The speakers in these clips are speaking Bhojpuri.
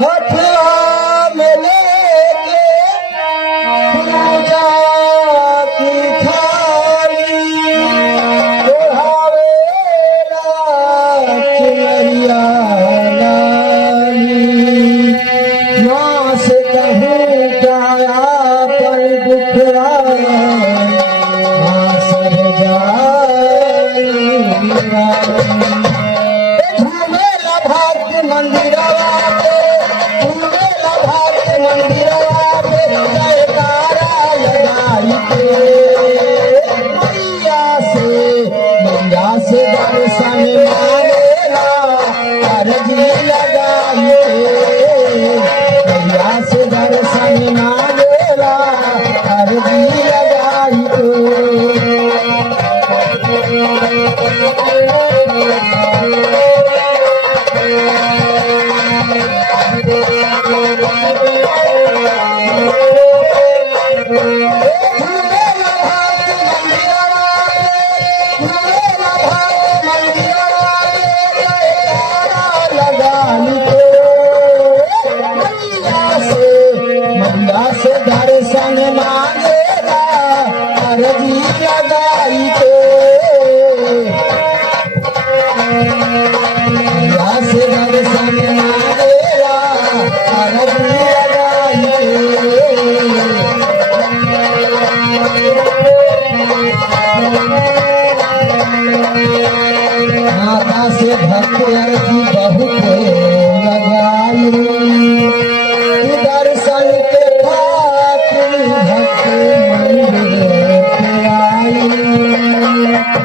हथवा में लेके पूजा की थाली ओढ़ावेला चुनरिया लाली। माँ से कहूँ क्या पर दुखड़ा माँ सर जाई झूमेला भक्त मंदिरवा पे झूमेला भक्त मंदिरवा पे जयकारा लगाई के मैया से दर्शन मांगेला अर्जी लगाई के मैया से दर्शन मांगेला अर्जी लगाई से दर्शन मांगेला अर्जी लगाई के मैया से दर्शन मांगेला अर्जी लगाई के माता से भक्त अर्जी बहुत लगाई दर्शन के खातिर भक्त मंदिर पे आई।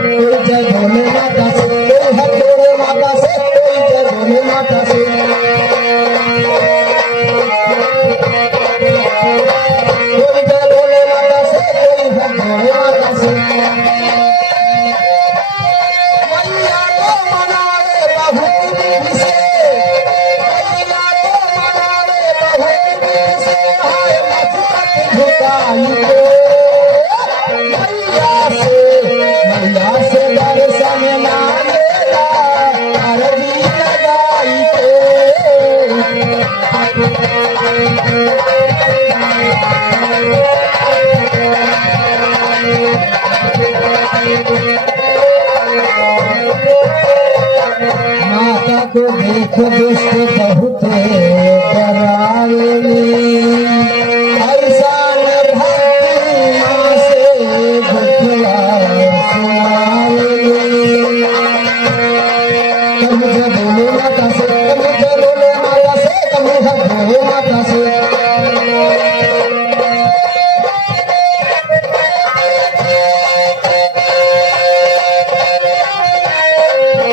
कोई जय भोले माता से कोई है भोले माता से कोई जय भोले माता से कोई जय भोले माता से कोई है भोले माता से। मैया को मनावे बहुत दिन से मैया को मनावे बहुत दिन से हाय मस्तक झुकाई के मैया से दर्शन मांगेला अर्जी लगाई माता को देखो दुष्ट बहुत डरावेली ऐसा न भक्ति माँ से दुखड़ा सुनावेली। कभी जय भोले माता से कभी जय भोले माता से कभी जय भोले माता से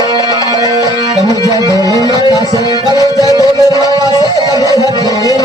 कभी जय भोले माता से कभी जय भोले माता से कभी जय भोले